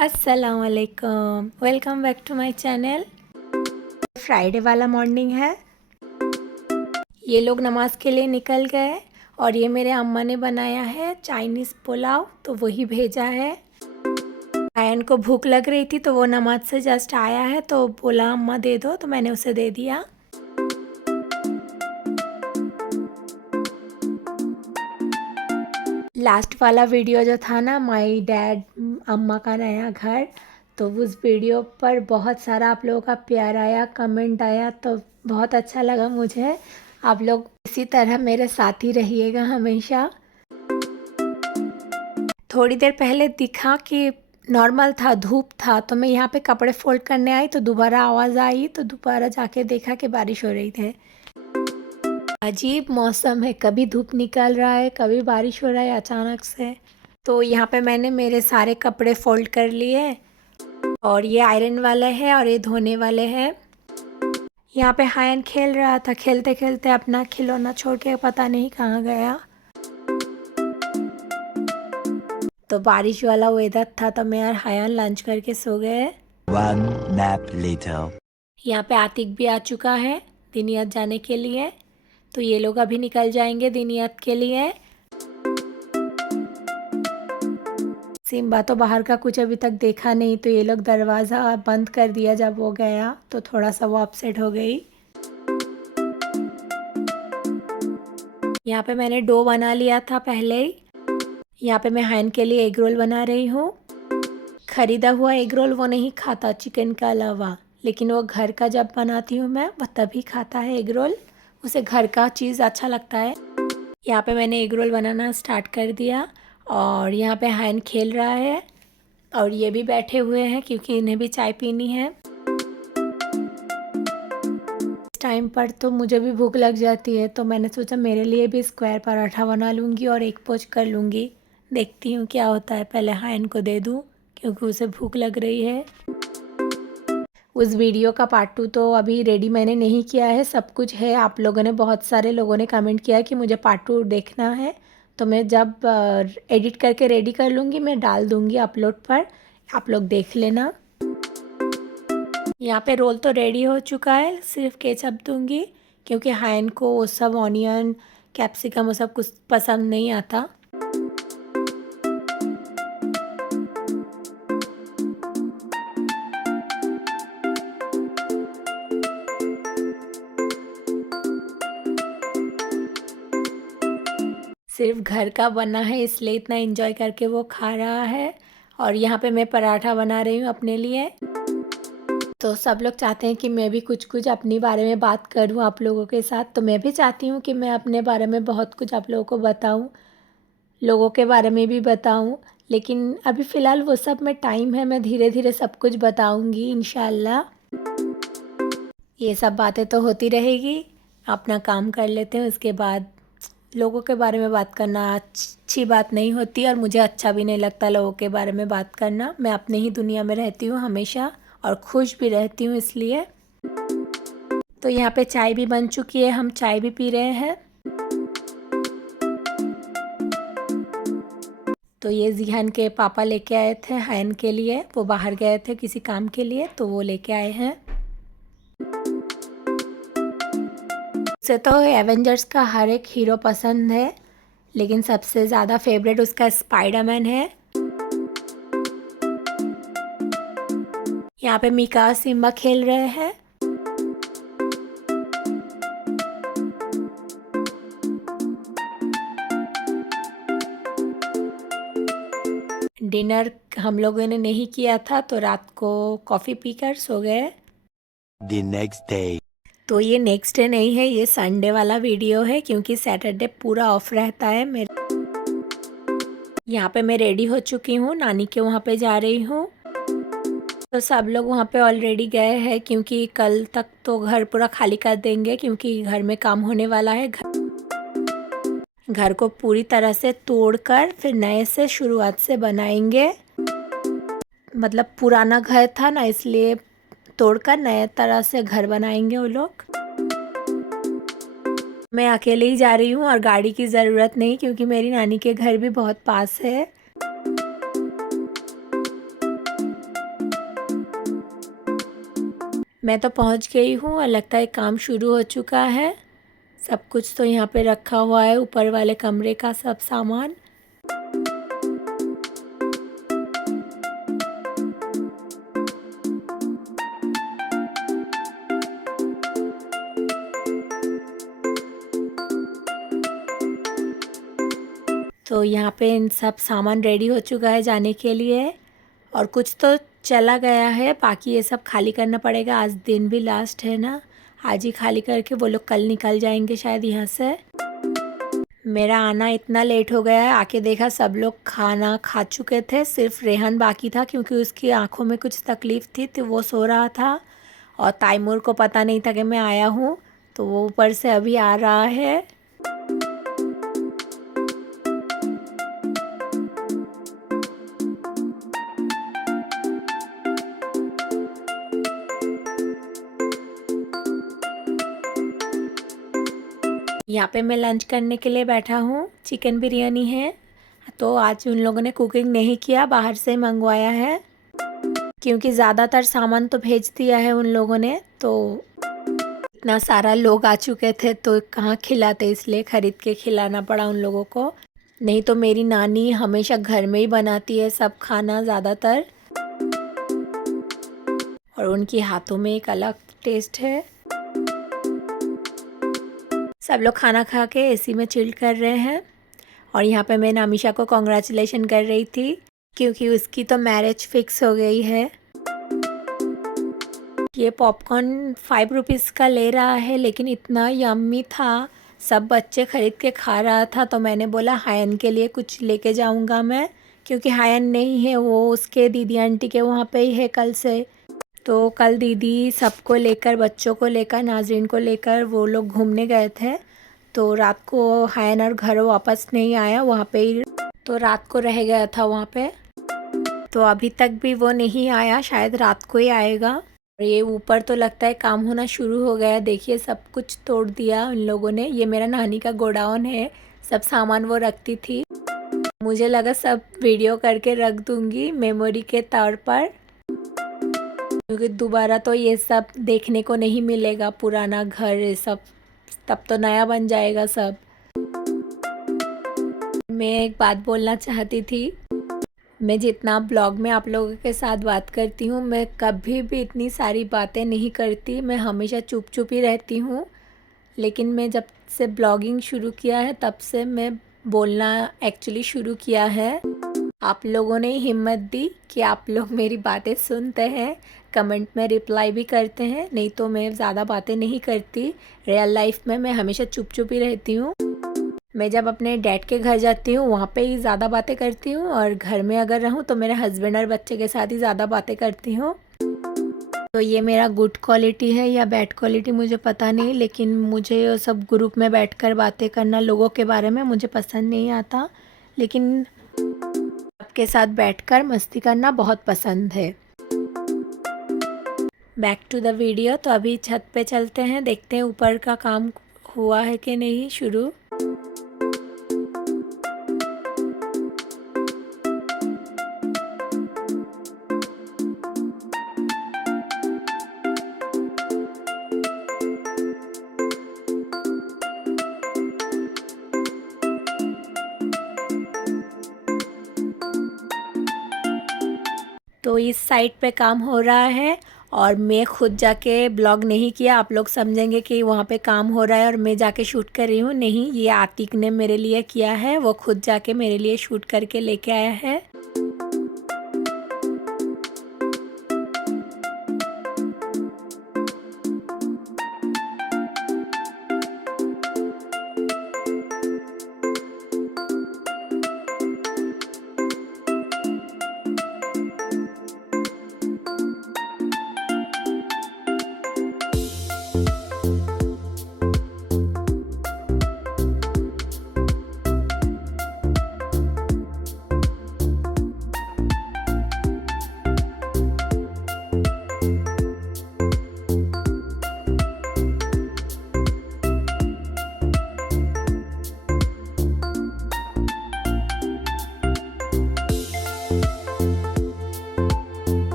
अस्सलामुअलैकुम, welcome back to my channel. Friday वाला morning है। ये लोग नमाज़ के लिए निकल गए और ये मेरे अम्मा ने बनाया है चाइनीज़ पुलाव, तो वही भेजा है। आयन को भूख लग रही थी तो वो नमाज से जस्ट आया है तो बोला अम्मा दे दो, तो मैंने उसे दे दिया। लास्ट वाला वीडियो जो था ना, माय डैड अम्मा का नया घर, तो उस वीडियो पर बहुत सारा आप लोगों का प्यार आया, कमेंट आया, तो बहुत अच्छा लगा मुझे। आप लोग इसी तरह मेरे साथ ही रहिएगा हमेशा। थोड़ी देर पहले दिखा कि नॉर्मल था, धूप था, तो मैं यहाँ पे कपड़े फोल्ड करने आई तो दोबारा आवाज़ आई, तो दोबारा जाके देखा कि बारिश हो रही थी। अजीब मौसम है, कभी धूप निकल रहा है, कभी बारिश हो रहा है अचानक से। तो यहाँ पे मैंने मेरे सारे कपड़े फोल्ड कर लिए और ये आयरन वाले हैं और ये धोने वाले हैं। यहाँ पे हायन खेल रहा था, खेलते खेलते अपना खिलौना छोड़ के पता नहीं कहाँ गया। तो बारिश वाला वेदर था तो मैं और हायन लंच करके सो गए। One nap later. यहाँ पे आतिक भी आ चुका है दिनियत जाने के लिए, तो ये लोग अभी निकल जाएंगे दिनियत के लिए। सिम्बा तो बाहर का कुछ अभी तक देखा नहीं, तो ये लोग दरवाज़ा बंद कर दिया जब वो गया, तो थोड़ा सा वो अपसेट हो गई। यहाँ पे मैंने डो बना लिया था पहले ही। यहाँ पे मैं हायन के लिए एग रोल बना रही हूँ। ख़रीदा हुआ एग रोल वो नहीं खाता चिकन के अलावा, लेकिन वो घर का जब बनाती हूँ मैं वो तभी खाता है एग रोल। उसे घर का चीज़ अच्छा लगता है। यहाँ पे मैंने एग रोल बनाना स्टार्ट कर दिया और यहाँ पे हायन खेल रहा है और ये भी बैठे हुए हैं क्योंकि इन्हें भी चाय पीनी है। इस टाइम पर तो मुझे भी भूख लग जाती है, तो मैंने सोचा मेरे लिए भी स्क्वायर पराठा बना लूँगी और एक पोच कर लूँगी। देखती हूँ क्या होता है, पहले हायन को दे दूँ क्योंकि उसे भूख लग रही है। उस वीडियो का पार्ट 2 तो अभी रेडी मैंने नहीं किया है, सब कुछ है। आप लोगों ने, बहुत सारे लोगों ने कमेंट किया कि मुझे पार्ट 2 देखना है, तो मैं जब एडिट करके रेडी कर लूँगी मैं डाल दूँगी अपलोड पर, आप लोग देख लेना। यहाँ पे रोल तो रेडी हो चुका है, सिर्फ केचप दूँगी क्योंकि हायन को वो सब ऑनियन कैप्सिकम वो सब कुछ पसंद नहीं आता। सिर्फ घर का बना है इसलिए इतना एंजॉय करके वो खा रहा है। और यहाँ पे मैं पराठा बना रही हूँ अपने लिए। तो सब लोग चाहते हैं कि मैं भी कुछ कुछ अपने बारे में बात करूँ आप लोगों के साथ, तो मैं भी चाहती हूँ कि मैं अपने बारे में बहुत कुछ आप लोगों को बताऊँ, लोगों के बारे में भी बताऊँ। लेकिन अभी फ़िलहाल वो सब में टाइम है, मैं धीरे धीरे सब कुछ बताऊँगी इंशाल्लाह। ये सब बातें तो होती रहेगी, अपना काम कर लेते हैं, उसके बाद लोगों के बारे में बात करना अच्छी बात नहीं होती और मुझे अच्छा भी नहीं लगता लोगों के बारे में बात करना। मैं अपने ही दुनिया में रहती हूँ हमेशा और खुश भी रहती हूँ इसलिए। तो यहाँ पे चाय भी बन चुकी है, हम चाय भी पी रहे हैं। तो ये जिहान के पापा लेके आए थे हायन के लिए, वो बाहर गए थे किसी काम के लिए तो वो लेके आए हैं। उसे तो एवेंजर्स का हर एक हीरो पसंद है, लेकिन सबसे ज़्यादा फेवरेट उसका स्पाइडरमैन है। यहाँ पे मीका और सिम्बा खेल रहे हैं। डिनर हम लोगों ने नहीं किया था तो रात को कॉफ़ी पीकर सो गए। The next day. तो ये नेक्स्ट डे नहीं है, ये संडे वाला वीडियो है क्योंकि सैटरडे पूरा ऑफ रहता है मेरे। यहाँ पे मैं रेडी हो चुकी हूँ, नानी के वहाँ पे जा रही हूँ। तो सब लोग वहाँ पे ऑलरेडी गए हैं क्योंकि कल तक तो घर पूरा खाली कर देंगे क्योंकि घर में काम होने वाला है। घर को पूरी तरह से तोड़कर फिर नए से शुरुआत से बनाएंगे। मतलब पुराना घर था ना, इसलिए तोड़कर नए तरह से घर बनाएंगे वो लोग। मैं अकेले ही जा रही हूँ और गाड़ी की ज़रूरत नहीं क्योंकि मेरी नानी के घर भी बहुत पास है। मैं तो पहुंच गई हूँ और लगता है काम शुरू हो चुका है। सब कुछ तो यहाँ पे रखा हुआ है, ऊपर वाले कमरे का सब सामान। तो यहाँ पे इन सब सामान रेडी हो चुका है जाने के लिए, और कुछ तो चला गया है, बाकी ये सब खाली करना पड़ेगा। आज दिन भी लास्ट है ना, आज ही खाली करके वो लोग कल निकल जाएंगे शायद यहाँ से। मेरा आना इतना लेट हो गया है, आके देखा सब लोग खाना खा चुके थे, सिर्फ रेहान बाकी था क्योंकि उसकी आंखों में कुछ तकलीफ़ थी तो वो सो रहा था। और तैमूर को पता नहीं था कि मैं आया हूँ, तो वो ऊपर से अभी आ रहा है। यहाँ पे मैं लंच करने के लिए बैठा हूँ, चिकन बिरयानी है। तो आज उन लोगों ने कुकिंग नहीं किया, बाहर से मंगवाया है क्योंकि ज़्यादातर सामान तो भेज दिया है उन लोगों ने। तो इतना सारा लोग आ चुके थे तो कहाँ खिलाते, इसलिए ख़रीद के खिलाना पड़ा उन लोगों को। नहीं तो मेरी नानी हमेशा घर में ही बनाती है सब खाना ज़्यादातर, और उनके हाथों में एक अलग टेस्ट है। सब लोग खाना खा के एसी में चिल कर रहे हैं। और यहाँ पे मैं नामिशा को कॉन्ग्रेचुलेशन कर रही थी क्योंकि उसकी तो मैरिज फिक्स हो गई है। ये पॉपकॉर्न 5 रुपीज़ का ले रहा है, लेकिन इतना यम्मी था, सब बच्चे ख़रीद के खा रहा था। तो मैंने बोला हायन के लिए कुछ लेके जाऊँगा मैं, क्योंकि हायन नहीं है, वो उसके दीदी आंटी के वहाँ पे ही है कल से। तो कल दीदी सबको लेकर, बच्चों को लेकर, नाजरीन को लेकर वो लोग घूमने गए थे। तो रात को हायन और घर वापस नहीं आया, वहाँ पे ही तो रात को रह गया था वहाँ पे। तो अभी तक भी वो नहीं आया, शायद रात को ही आएगा। और ये ऊपर तो लगता है काम होना शुरू हो गया। देखिए सब कुछ तोड़ दिया उन लोगों ने। ये मेरा नानी का गोडाउन है, सब सामान वो रखती थी। मुझे लगा सब वीडियो करके रख दूँगी मेमोरी के तौर पर, क्योंकि दोबारा तो ये सब देखने को नहीं मिलेगा, पुराना घर ये सब, तब तो नया बन जाएगा सब। मैं एक बात बोलना चाहती थी, मैं जितना ब्लॉग में आप लोगों के साथ बात करती हूँ, मैं कभी भी इतनी सारी बातें नहीं करती, मैं हमेशा चुप चुप ही रहती हूँ। लेकिन मैं जब से ब्लॉगिंग शुरू किया है तब से मैं बोलना एक्चुअली शुरू किया है। आप लोगों ने हिम्मत दी कि आप लोग मेरी बातें सुनते हैं, कमेंट में रिप्लाई भी करते हैं। नहीं तो मैं ज़्यादा बातें नहीं करती, रियल लाइफ में मैं हमेशा चुप चुप ही रहती हूँ। मैं जब अपने डैड के घर जाती हूँ वहाँ पे ही ज़्यादा बातें करती हूँ, और घर में अगर रहूँ तो मेरे हस्बैंड और बच्चे के साथ ही ज़्यादा बातें करती हूँ। तो ये मेरा गुड क्वालिटी है या बैड क्वालिटी मुझे पता नहीं, लेकिन मुझे सब ग्रुप में बैठकर बातें करना लोगों के बारे में मुझे पसंद नहीं आता, लेकिन सबके साथ बैठकर मस्ती करना बहुत पसंद है। Back to the video. तो अभी छत पे चलते हैं, देखते हैं ऊपर का काम हुआ है कि नहीं शुरू। तो इस साइड पे काम हो रहा है, और मैं खुद जाके ब्लॉग नहीं किया। आप लोग समझेंगे कि वहाँ पे काम हो रहा है और मैं जाके शूट कर रही हूँ। नहीं, ये आतिक ने मेरे लिए किया है, वो खुद जाके मेरे लिए शूट करके लेके आया है।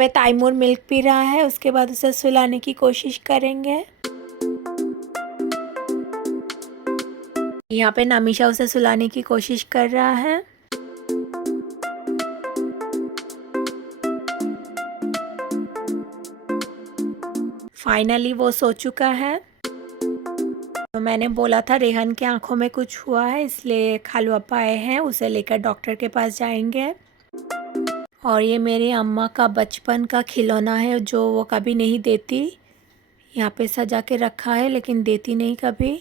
पे तैमूर मिल्क पी रहा है, उसके बाद उसे सुलाने की कोशिश करेंगे। यहाँ पे नमीशा उसे सुलाने की कोशिश कर रहा है। फाइनली वो सो चुका है। तो मैंने बोला था रेहान के आंखों में कुछ हुआ है, इसलिए खालू अपा आए हैं, उसे लेकर डॉक्टर के पास जाएंगे। और ये मेरी अम्मा का बचपन का खिलौना है जो वो कभी नहीं देती। यहाँ पे सजा के रखा है लेकिन देती नहीं कभी।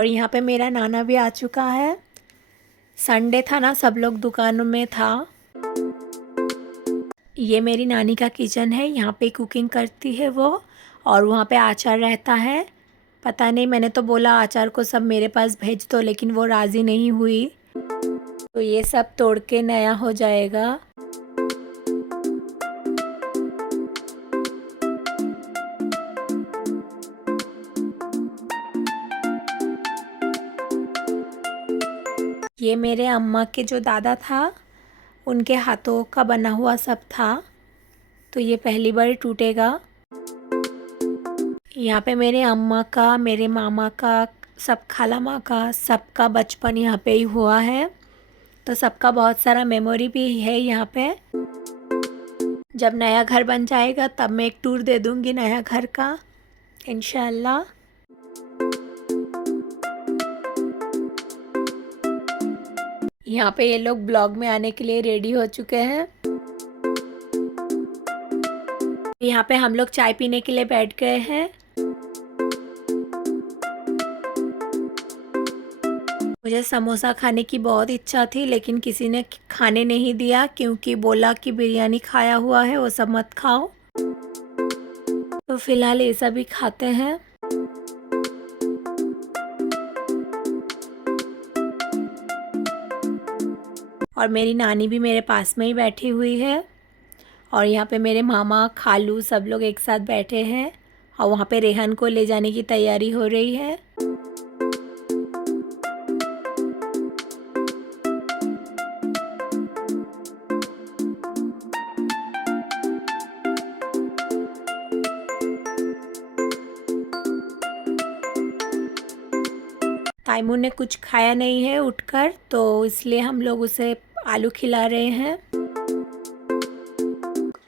और यहाँ पे मेरा नाना भी आ चुका है। संडे था ना, सब लोग दुकानों में था। ये मेरी नानी का किचन है, यहाँ पे कुकिंग करती है वो। और वहाँ पे आचार रहता है। पता नहीं, मैंने तो बोला आचार को सब मेरे पास भेज दो, लेकिन वो राज़ी नहीं हुई। तो ये सब तोड़ के नया हो जाएगा। ये मेरे अम्मा के जो दादा था, उनके हाथों का बना हुआ सब था, तो ये पहली बार टूटेगा। यहाँ पे मेरे अम्मा का, मेरे मामा का, सब खाला माँ का, सबका बचपन यहाँ पे ही हुआ है। तो सबका बहुत सारा मेमोरी भी है यहाँ पे। जब नया घर बन जाएगा तब मैं एक टूर दे दूँगी नया घर का, इंशाल्लाह। यहाँ पे ये लोग ब्लॉग में आने के लिए रेडी हो चुके हैं। यहाँ पे हम लोग चाय पीने के लिए बैठ गए हैं। मुझे समोसा खाने की बहुत इच्छा थी, लेकिन किसी ने खाने नहीं दिया, क्योंकि बोला कि बिरयानी खाया हुआ है, वो सब मत खाओ। तो फिलहाल ये सब ही खाते हैं। और मेरी नानी भी मेरे पास में ही बैठी हुई है। और यहाँ पे मेरे मामा, खालू सब लोग एक साथ बैठे हैं। और वहाँ पे रेहान को ले जाने की तैयारी हो रही है। तैमूर ने कुछ खाया नहीं है उठकर, तो इसलिए हम लोग उसे आलू खिला रहे हैं।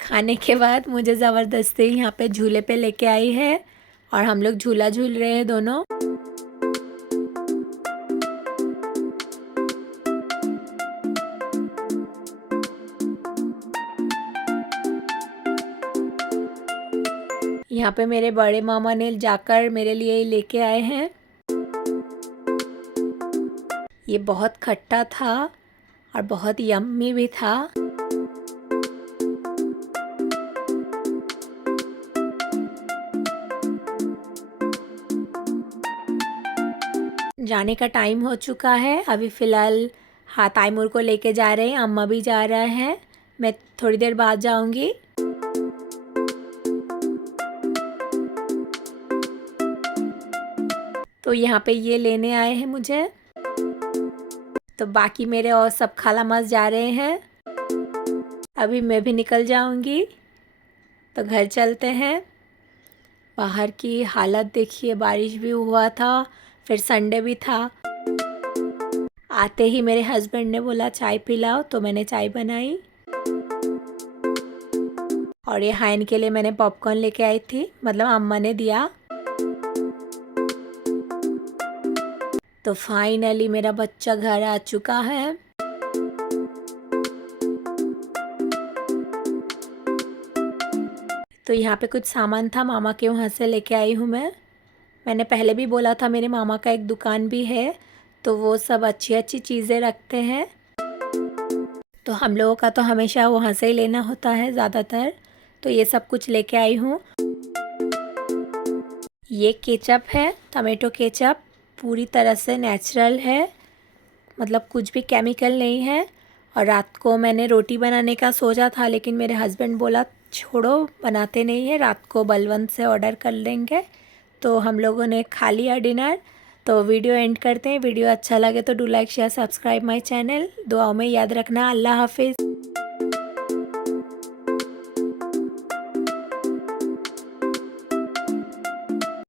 खाने के बाद मुझे ज़बरदस्ती यहाँ पे झूले पे लेके आई है और हम लोग झूला झूल रहे हैं दोनों। यहाँ पे मेरे बड़े मामा ने जाकर मेरे लिए लेके आए हैं। ये बहुत खट्टा था और बहुत यम्मी भी था। जाने का टाइम हो चुका है। अभी फ़िलहाल हाँ, तैमूर को लेके जा रहे हैं, अम्मा भी जा रहा है। मैं थोड़ी देर बाद जाऊंगी। तो यहाँ पे ये लेने आए हैं मुझे। तो बाकी मेरे और सब खालामास जा रहे हैं। अभी मैं भी निकल जाऊंगी। तो घर चलते हैं। बाहर की हालत देखिए, बारिश भी हुआ था, फिर संडे भी था। आते ही मेरे हस्बैंड ने बोला चाय पिलाओ, तो मैंने चाय बनाई। और ये हाइन के लिए मैंने पॉपकॉर्न लेके आई थी, मतलब अम्मा ने दिया। तो फाइनली मेरा बच्चा घर आ चुका है। तो यहाँ पे कुछ सामान था, मामा के वहाँ से लेके आई हूँ मैं। मैंने पहले भी बोला था, मेरे मामा का एक दुकान भी है, तो वो सब अच्छी अच्छी चीज़ें रखते हैं। तो हम लोगों का तो हमेशा वहाँ से ही लेना होता है ज़्यादातर। तो ये सब कुछ लेके आई हूँ। ये केचप है, टमेटो केचप, पूरी तरह से नेचुरल है, मतलब कुछ भी केमिकल नहीं है। और रात को मैंने रोटी बनाने का सोचा था, लेकिन मेरे हस्बैंड बोला छोड़ो बनाते नहीं है, रात को बलवंत से ऑर्डर कर लेंगे। तो हम लोगों ने खा लिया डिनर। तो वीडियो एंड करते हैं। वीडियो अच्छा लगे तो do like share subscribe my channel. दुआओं में याद रखना। अल्लाह हाफिज़।